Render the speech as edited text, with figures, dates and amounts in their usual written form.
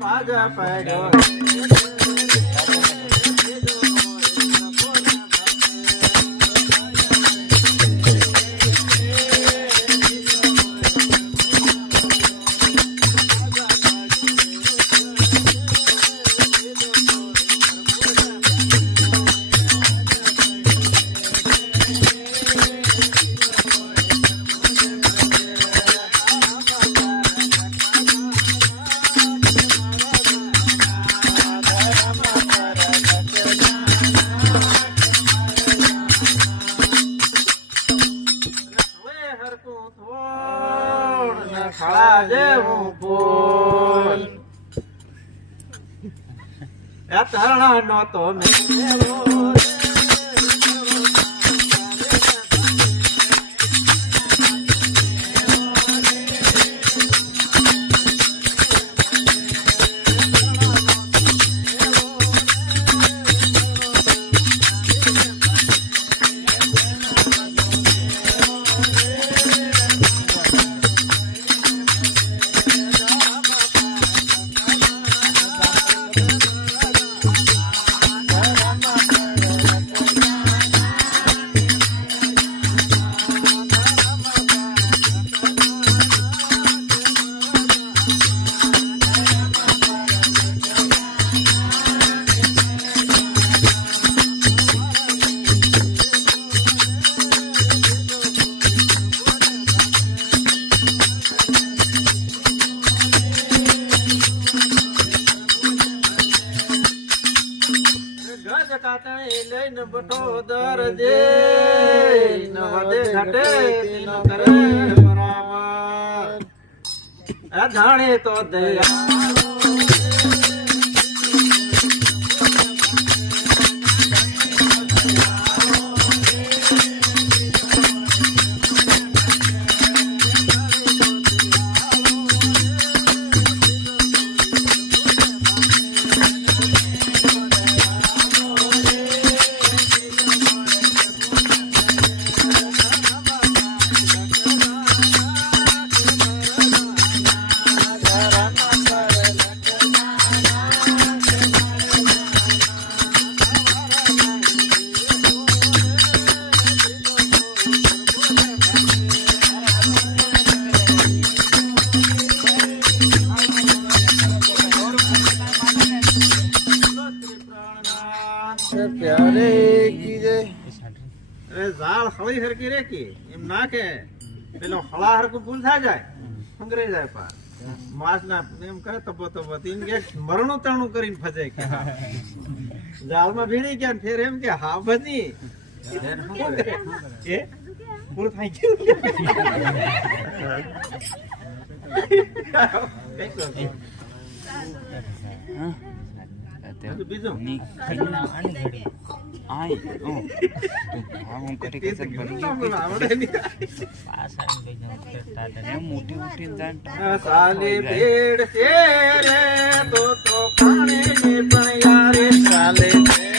ભાગ પડ્યો ખળા જેવું ફૂલ એ તરણા નો તો મેળો લઈને બઠો દરજે નવદે ઘટે તીનો કરે બરાબર આ જાણે તો દયા प्यारे कीजे अरे जाल हळी हरकी रे की एम नाखे पेलो हळा हरको भूल था जाय हंगरे जाय पार मास ना एम करे तबो तबो तीन के मरणो तणु करीन फजे के जाल में भीड़ी क्या फिर एम के हा बनी ए पूरा थाई क्यों બીજું ની ખીના આની ઘડી આય ઓ આમ કરી કે સર બની આવડે ની પાસા બેજા મોટી મોટી જાન સાલે ભેડ છે રે તો પાણી ની પણ યાર સાલે